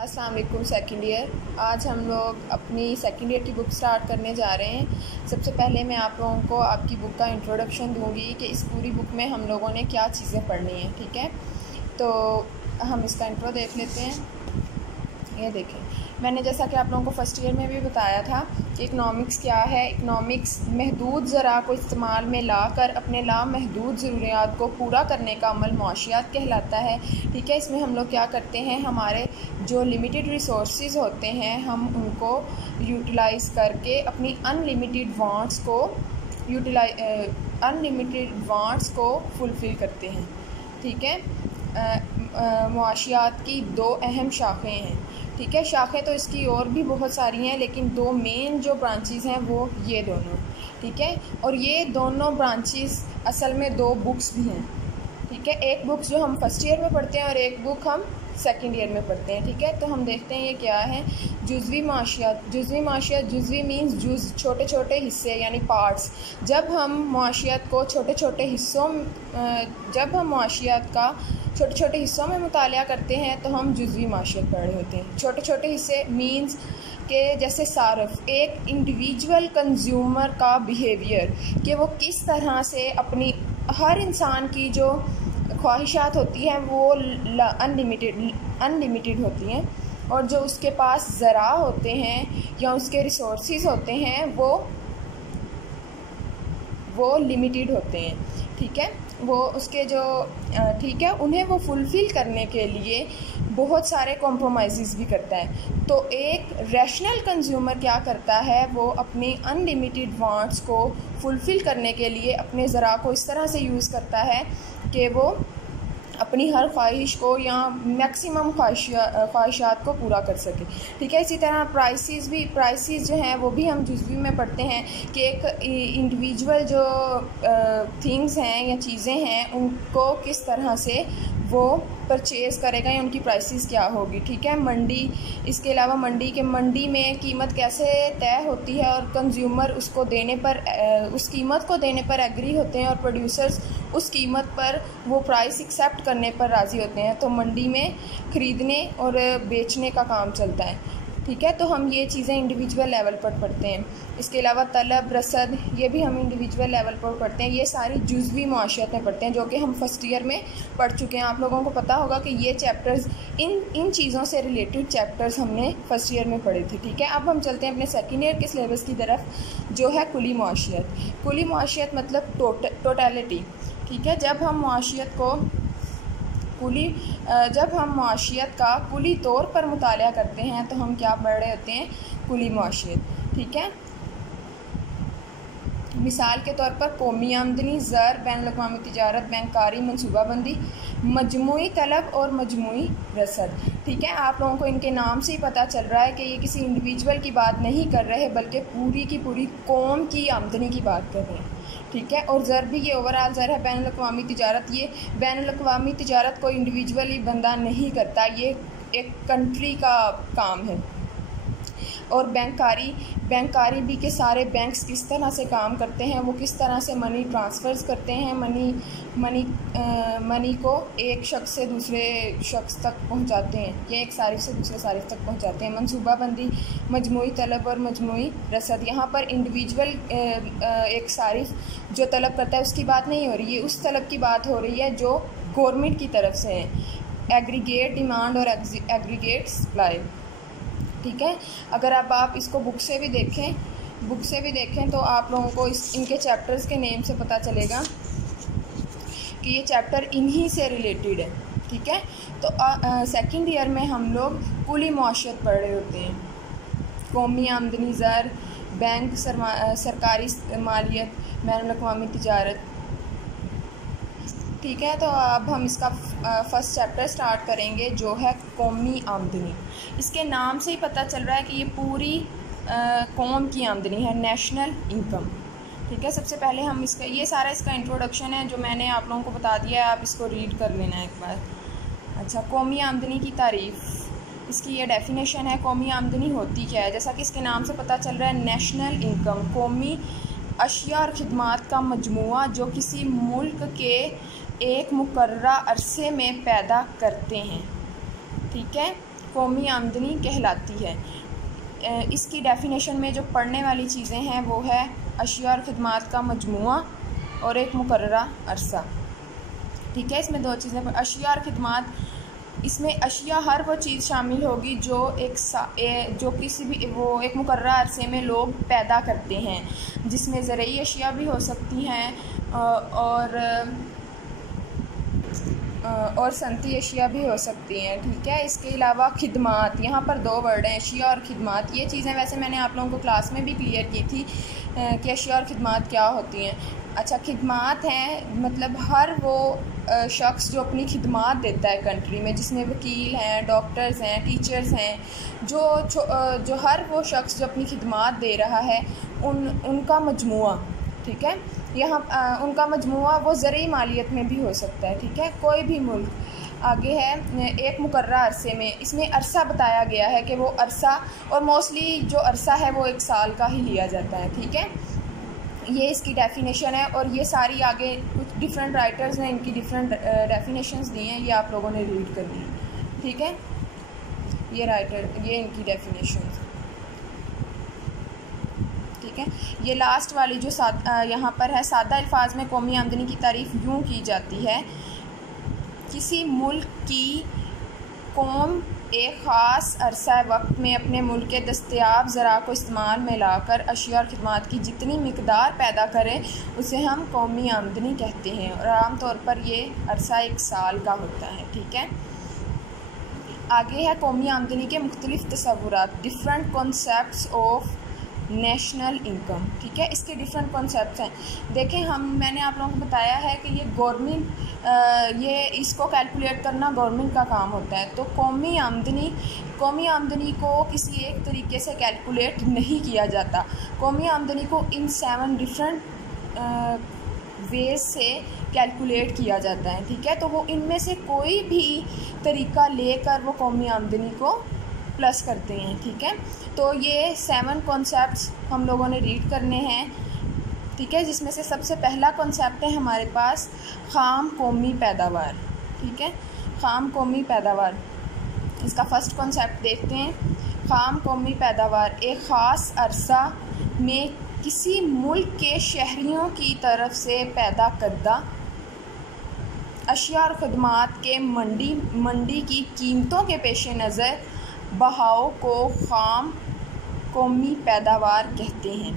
अस्सलाम वालेकुम second year. आज हम लोग अपनी सेकंड ईयर की बुक स्टार्ट करने जा रहे हैं। सबसे पहले मैं आप लोगों को आपकी बुक का इंट्रोडक्शन दूंगी कि इस पूरी बुक में हम लोगों ने क्या चीज़ें पढ़नी हैं। ठीक है, तो हम इसका इंट्रो देख लेते हैं। ये देखें, मैंने जैसा कि आप लोगों को फ़र्स्ट ईयर में भी बताया था कि इकनॉमिक्स क्या है। इकनॉमिक्स महदूद ज़रा को इस्तेमाल में लाकर अपने लामहदूद ज़रूरियात को पूरा करने का अमल मुआशियात कहलाता है। ठीक है, इसमें हम लोग क्या करते हैं, हमारे जो लिमिटेड रिसोर्सेज होते हैं हम उनको यूटिलाइज़ करके अपनी अनलिमिटेड वांट्स को फुलफ़िल करते हैं। ठीक है, मुआशियात की दो अहम शाखें हैं। ठीक है, शाखें तो इसकी और भी बहुत सारी हैं, लेकिन दो मेन जो ब्रांचेस हैं वो ये दोनों। ठीक है, और ये दोनों ब्रांचेस असल में दो बुक्स भी हैं। ठीक है, एक बुक जो हम फर्स्ट ईयर में पढ़ते हैं और एक बुक हम सेकंड ईयर में पढ़ते हैं। ठीक है, तो हम देखते हैं ये क्या है। जुज़वी माशियात। जुज़वी मीन्स जुज़, छोटे छोटे हिस्से यानी पार्ट्स। जब हम मुआशियात का छोटे छोटे हिस्सों में मुतालिया करते हैं तो हम जुज़वी माशियत पढ़ रहे होते हैं। छोटे छोटे हिस्से मीन्स के जैसे सारफ, एक इंडिविजुअल कंज्यूमर का बिहेवियर, कि वो किस तरह से अपनी हर इंसान की जो ख्वाहिशात होती हैं वो अनलिमिटेड होती हैं, और जो उसके पास ज़रा होते हैं या उसके रिसोर्सेज होते हैं वो लिमिटेड होते हैं। ठीक है, वो उसके जो ठीक है उन्हें वो फुलफ़िल करने के लिए बहुत सारे कॉम्प्रोमाइज़ भी करता है। तो एक रैशनल कंज्यूमर क्या करता है, वो अपनी अनलिमिटेड वांट्स को फुलफ़िल करने के लिए अपने ज़रा को इस तरह से यूज़ करता है कि वो अपनी हर ख्वाहिश को या मैक्सिमम ख्वाहिशात को पूरा कर सके। ठीक है, इसी तरह प्राइसेस जो हैं वो भी हम जुज़वी में पढ़ते हैं कि एक इंडिविजुअल जो थिंग्स हैं या चीज़ें हैं उनको किस तरह से वो परचेज़ करेगा या उनकी प्राइसेस क्या होगी। ठीक है, मंडी, इसके अलावा मंडी में कीमत कैसे तय होती है और कंज्यूमर उसको देने पर उस कीमत को देने पर एग्री होते हैं और प्रोड्यूसर्स उस कीमत पर वो प्राइस एक्सेप्ट करने पर राज़ी होते हैं। तो मंडी में ख़रीदने और बेचने का काम चलता है। ठीक है, तो हम ये चीज़ें इंडिविजुअल लेवल पर पढ़ते हैं। इसके अलावा तलब, रसद, ये भी हम इंडिविजुअल लेवल पर पढ़ते हैं। ये सारी जुज़वी मुआशियत में पढ़ते हैं जो कि हम फर्स्ट ईयर में पढ़ चुके हैं। आप लोगों को पता होगा कि ये चैप्टर्स इन चीज़ों से रिलेटेड चैप्टर्स हमने फर्स्ट ईयर में पढ़े थे। ठीक है, अब हम चलते हैं अपने सेकेंड ईयर के सिलेबस की तरफ, जो है कुली मुआशियत। कुली मुआशियत मतलब टोटलिटी। ठीक है, जब हम मुआशियत का कुली तौर पर मुतालिया करते हैं तो हम क्या पढ़ रहे होते हैं, कुली मुआशियत। ठीक है, मिसाल के तौर पर कौमी आमदनी, ज़र, बैनुल-अक़वामी तिजारत, बैंककारी, मनसूबाबंदी, मजमूई तलब और मजमूई रसद। ठीक है, आप लोगों को इनके नाम से ही पता चल रहा है कि ये किसी इंडिविजुअल की बात नहीं कर रहे बल्कि पूरी की पूरी कौम की आमदनी की बात कर रहे हैं। ठीक है, और ज़र भी ये ओवरऑल ज़र है। बैनुल-अक़वामी तिजारत, ये बैनुल-अक़वामी तिजारत कोई इंडिविजुअली बंदा नहीं करता, ये एक कंट्री का काम है। और बैंककारी भी के सारे बैंक्स किस तरह से काम करते हैं, वो किस तरह से मनी ट्रांसफ़र्स करते हैं, मनी को एक शख्स से दूसरे शख्स तक पहुंचाते हैं, या एक सारिफ से दूसरे सारिफ तक पहुंचाते हैं। मनसूबाबंदी, मजमूई तलब और मजमूई रसद। यहाँ पर इंडिविजुअल एक सारिफ जो तलब करता है उसकी बात नहीं हो रही है, उस तलब की बात हो रही है जो गवर्नमेंट की तरफ से है। एग्रीगेट डिमांड और एग्रीगेट सप्लाई। ठीक है, अगर अब आप इसको बुक से भी देखें तो आप लोगों को इनके चैप्टर्स के नेम से पता चलेगा कि ये चैप्टर इन्हीं से रिलेटेड है। ठीक है, तो सेकंड ईयर में हम लोग कुली मुआशियत पढ़ रहे होते हैं। कौमी आमदनी, ज़र, बैंक, सरकारी मालियत, बैनुल-अक़वामी तिजारत। ठीक है, तो अब हम इसका फर्स्ट चैप्टर स्टार्ट करेंगे जो है कौमी आमदनी। इसके नाम से ही पता चल रहा है कि ये पूरी कौम की आमदनी है, नेशनल इनकम। ठीक है, सबसे पहले हम ये सारा इसका इंट्रोडक्शन है जो मैंने आप लोगों को बता दिया है, आप इसको रीड कर लेना है एक बार। अच्छा, कौमी आमदनी की तारीफ़, इसकी ये डेफिनेशन है। कौमी आमदनी होती क्या है, जैसा कि इसके नाम से पता चल रहा है, नेशनल इनकम कौमी अशिया और खिदमात का मजमुआ जो किसी मुल्क के एक मुकर्ररा अरसे में पैदा करते हैं। ठीक है, कौमी आमदनी कहलाती है। इसकी डेफिनेशन में जो पढ़ने वाली चीज़ें हैं वो है अशिया और ख़िदमात का मजमुआ और एक मुकर्ररा अरसा। ठीक है, इसमें दो चीज़ें, अशिया और ख़िदमात, इसमें अशिया हर वो चीज़ शामिल होगी जो जो किसी भी वो एक मुकर्ररा अरसे में लोग पैदा करते हैं, जिसमें ज़रूरी अशिया भी हो सकती हैं और सनती अशिया भी हो सकती हैं। ठीक है, इसके अलावा खिदमात, यहाँ पर दो वर्ड हैं, अशिया और खिदमात। ये चीज़ें वैसे मैंने आप लोगों को क्लास में भी क्लियर की थी कि अशिया और खिदमात क्या होती हैं। अच्छा, खिदमात हैं मतलब हर वो शख्स जो अपनी खिदमात देता है कंट्री में, जिसमें वकील हैं, डॉक्टर्स हैं, टीचर्स हैं, जो हर वो शख्स जो अपनी खिदमात दे रहा है उनका मजमुआ। ठीक है, यहाँ उनका मजमुआ वो ज़रूरी मालियत में भी हो सकता है। ठीक है, कोई भी मुल्क। आगे है एक मुकर्ररा अरसे में, इसमें अरसा बताया गया है कि वो अरसा, और मोस्टली जो अरसा है वो 1 साल का ही लिया जाता है। ठीक है, ये इसकी डेफिनेशन है, और ये सारी आगे कुछ डिफरेंट राइटर्स ने इनकी डिफरेंट डेफिनेशंस दी हैं, ये आप लोगों ने रीड करनी है। ठीक है, ये इनकी डेफिनेशन। ठीक है, ये लास्ट वाली जो यहाँ पर है, सादा अल्फाज में कौमी आमदनी की तारीफ़ यूँ की जाती है, किसी मुल्क की कौम एक ख़ास अरसा वक्त में अपने मुल्क के दस्तयाब ज़रा को इस्तेमाल में लाकर अशिया और ख़िदमात की जितनी मिकदार पैदा करे उसे हम कौमी आमदनी कहते हैं, और आम तौर पर ये अरसा 1 साल का होता है। ठीक है, आगे है कौमी आमदनी के मुख्तलिफ तसव्वुरात, different concepts of national income. ठीक है, इसके डिफरेंट कॉन्सेप्ट्स हैं। देखें, मैंने आप लोगों को बताया है कि ये गवर्नमेंट ये इसको कैलकुलेट करना गवर्नमेंट का काम होता है। तो कौमी आमदनी को किसी एक तरीके से कैलकुलेट नहीं किया जाता। कौमी आमदनी को इन 7 डिफरेंट वेज से कैलकुलेट किया जाता है। ठीक है, तो वो इनमें से कोई भी तरीका लेकर वो कौमी आमदनी को प्लस करते हैं। ठीक है, तो ये 7 कॉन्सेप्ट्स हम लोगों ने रीड करने हैं। ठीक है, जिसमें से सबसे पहला कॉन्सेप्ट है हमारे पास ख़ाम कौमी पैदावार। ठीक है, ख़ाम कौमी पैदावार, इसका फर्स्ट कॉन्सेप्ट देखते हैं। ख़ाम कौमी पैदावार एक ख़ास अरसा में किसी मुल्क के शहरियों की तरफ से पैदा करदा अशिया और ख़िदमात के मंडी की कीमतों के पेश नज़र बहाव को ख़ाम कौमी पैदावार कहते हैं।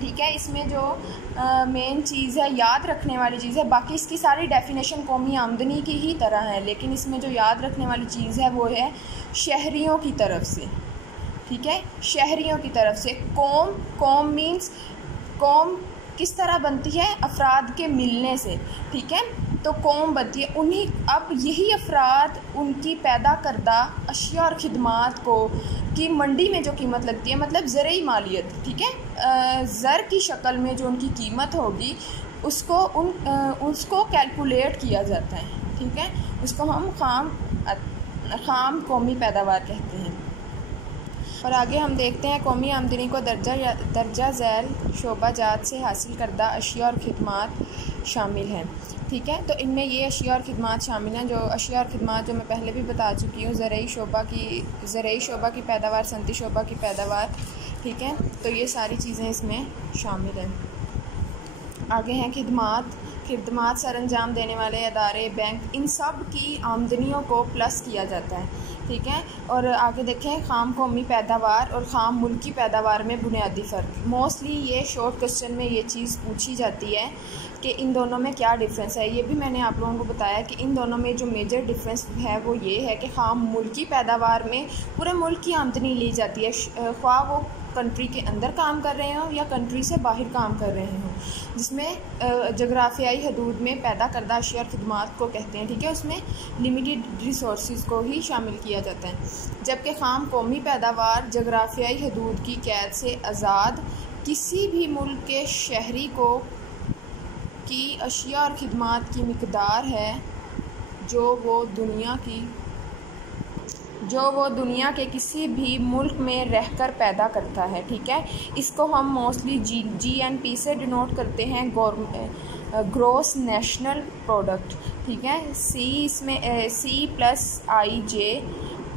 ठीक है, इसमें जो मेन चीज़ है, याद रखने वाली चीज़ है, बाकी इसकी सारी डेफिनेशन कौमी आमदनी की ही तरह है, लेकिन इसमें जो याद रखने वाली चीज़ है वो है शहरियों की तरफ से। ठीक है, शहरियों की तरफ से। कौम मीन्स कौम किस तरह बनती है? अफराद के मिलने से। ठीक है, तो कौम बनती है उन्हीं, अब यही अफराद उनकी पैदा करदा अशिया और ख़िदमात को की मंडी में जो कीमत लगती है, मतलब ज़रूरी मालियत। ठीक है, ज़र की शक्ल में जो उनकी कीमत होगी उसको कैलकुलेट किया जाता है। ठीक है, उसको हम ख़ाम कौमी पैदावार कहते हैं। और आगे हम देखते हैं कौमी आमदनी को दर्जा झैल शोबा जात से हासिल करदा अशिया और ख़िदमात शामिल हैं। ठीक है, तो इनमें ये अशिया और ख़िदमात शामिल हैं। जो अशिया और ख़िदमात जो मैं पहले भी बता चुकी हूँ, ज़रूरी शोबा की पैदावार, सनती शोबा की पैदावार। ठीक है, तो ये सारी चीज़ें इसमें शामिल हैं। आगे हैं खिदमात सर अंजाम देने वाले अदारे, बैंक, इन सब की आमदनियों को प्लस किया जाता है। ठीक है, और आगे देखें ख़ाम कौमी पैदावार और ख़ाम मुल्की पैदावार में बुनियादी फ़र्क। मोस्टली ये शॉर्ट क्वेश्चन में ये चीज़ पूछी जाती है कि इन दोनों में क्या डिफरेंस है। ये भी मैंने आप लोगों को बताया कि इन दोनों में जो मेजर डिफरेंस है वो ये है कि ख़ाम मुल्की पैदावार में पूरे मुल्क की आमदनी ली जाती है, ख्वाह वो कंट्री के अंदर काम कर रहे हों या कंट्री से बाहर काम कर रहे हों, जिसमें जगराफियाई हदूद में पैदा करदा अशिया और ख़िदमात को कहते हैं। ठीक है, उसमें लिमिटेड रिसोर्सेज को ही शामिल किया जाता है। जबकि ख़ाम कौमी पैदावार जगराफियाई हदूद की कैद से आज़ाद किसी भी मुल्क के शहरी को की अशिया और ख़िदमात की मिकदार है जो वो दुनिया के किसी भी मुल्क में रहकर पैदा करता है। ठीक है, इसको हम मोस्टली GNP से डिनोट करते हैं, ग्रॉस नेशनल प्रोडक्ट। ठीक है, C+IJ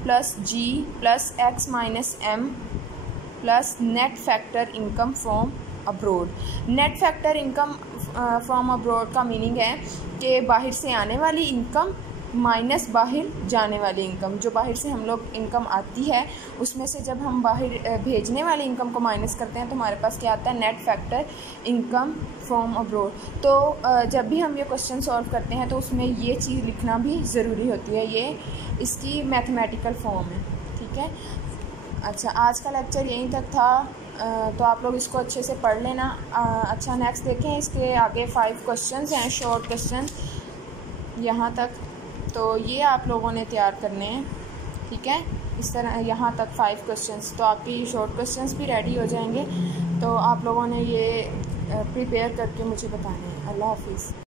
plus G plus X minus M plus net factor income from abroad. Net factor income from abroad का मीनिंग है कि बाहर से आने वाली इनकम माइनस बाहर जाने वाली इनकम। जो बाहर से हम लोग इनकम आती है उसमें से जब हम बाहर भेजने वाली इनकम को माइनस करते हैं तो हमारे पास क्या आता है, net factor income from abroad. तो जब भी हम ये क्वेश्चन सॉल्व करते हैं तो उसमें ये चीज़ लिखना भी ज़रूरी होती है, ये इसकी मैथमेटिकल फॉर्म है, ठीक है। अच्छा, आज का लेक्चर यहीं तक था, तो आप लोग इसको अच्छे से पढ़ लेना। अच्छा, नेक्स्ट देखें, इसके आगे 5 क्वेश्चंस हैं, शॉर्ट क्वेश्चन यहाँ तक, तो ये आप लोगों ने तैयार करने हैं, ठीक है। इस तरह यहाँ तक 5 क्वेश्चंस, तो आपकी शॉर्ट क्वेश्चंस भी रेडी हो जाएंगे। तो आप लोगों ने ये प्रिपेयर करके मुझे बताना है। अल्लाह हाफिज़।